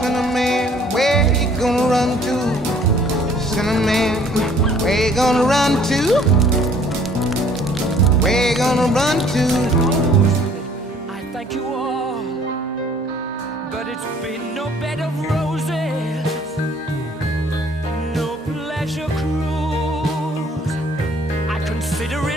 Cinnamon, where you gonna run to? Cinnamon, where you gonna run to? Where you gonna run to? I thank you all, but it's been no bed of roses, no pleasure cruise. I consider it